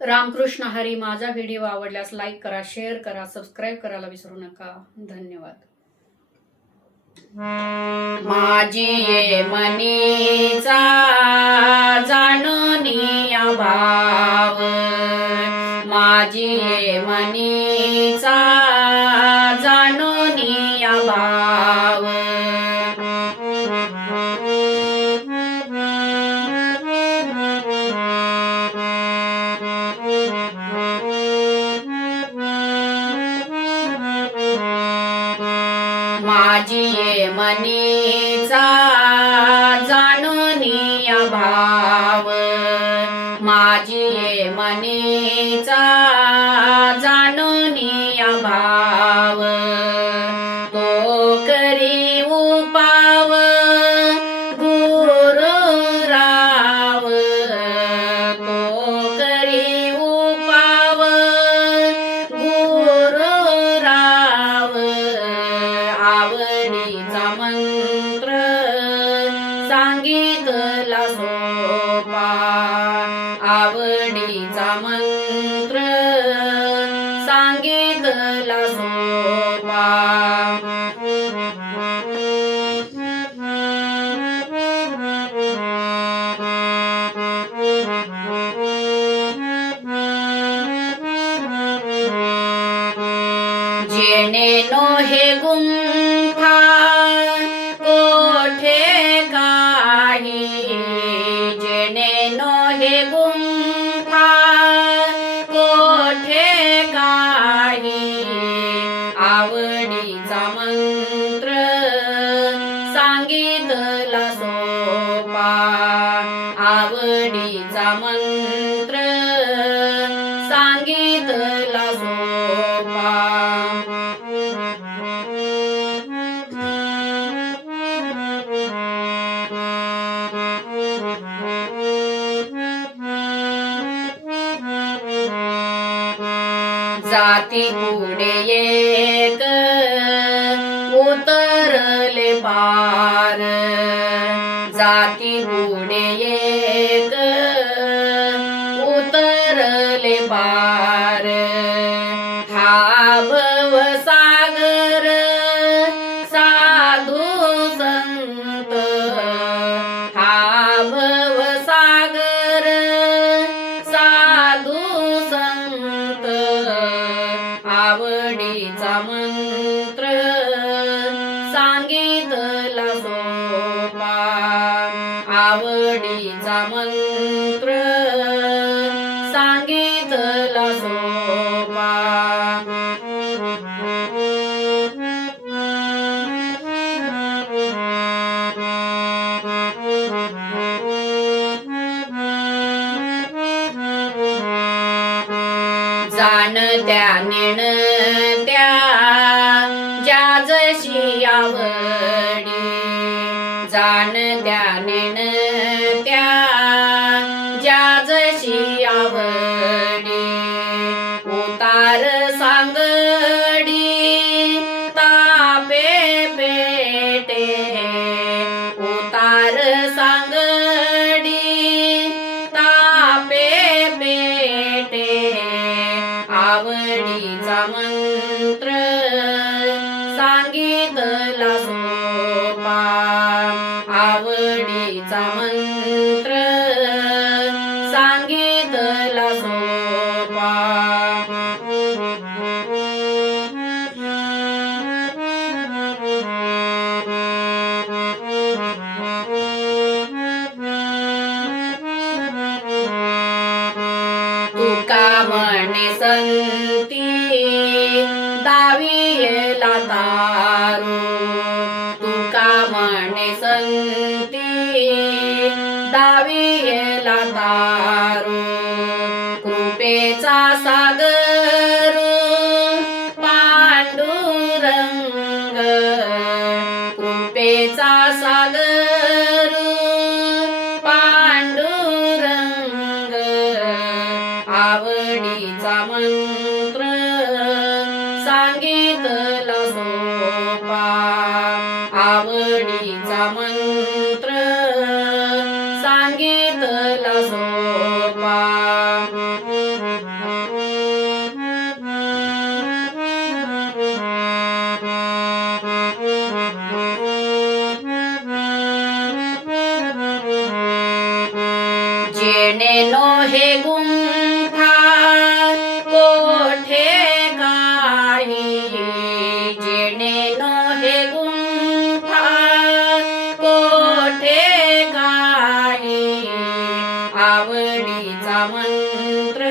रामकृष्ण हरी. माझा व्हिडिओ आवडल्यास लाईक करा, शेअर करा, सबस्क्राईब करायला विसरू नका. धन्यवाद. माझी ये मनीचा जाणूनिया भाव, माझी ये मनीचा जाणूनिया भाव. माझी ये मनीचा जाणूनिया भाव, माझी ये मनीचा जाणूनिया भाव. तो करी उपाव गुरुराव, तो करी उपाव गुरुराव. आवडीचा मंत्र सांगितला सोपा, आवडीचा मंत्र सांगितला सोपा. जेणे नो हे गुंफा कोठे काही, जेणे नो हे गुंफा कोठे काही. आवडीचा मंत्र सांगितला सोपा, आवडीचा मंत्र सांगितला सोपा. जाती पुढे एक उतरले पार, जाती पुढे एक उतरले पार. हा भवसागर साधू संत, हा भवसागर साधू संत. आवडीचा मंत्र सांगितला सोपा, आवडीचा मंत्र सांगितला सोपा. जाणत्या नेणत्या ज्या जशी आवडी, जाणत्या नेणत्या ज्या जशी आवडी. उतार सांगडी तापे पेटे, उतार सांगडी तापे पेटे. आवडीचा मंत्र सांगितला सोपा, आवडीचा मंत्र सांगितला सोपा. तुका म्हणे संती दावियेला तारू, तुका म्हणे संती दावियेला तारू. कृपेचा सागर पांडुरंग, कृपेचा सागर पांडुरंग. आवडीचा मंत्र सांगितला सोपा, आवडीचा मंत्र सांगितला सोपा. नो हे गुंफा कोठे काही जेणे नो हे गुंफा कोठे काही आवडीचा मंत्र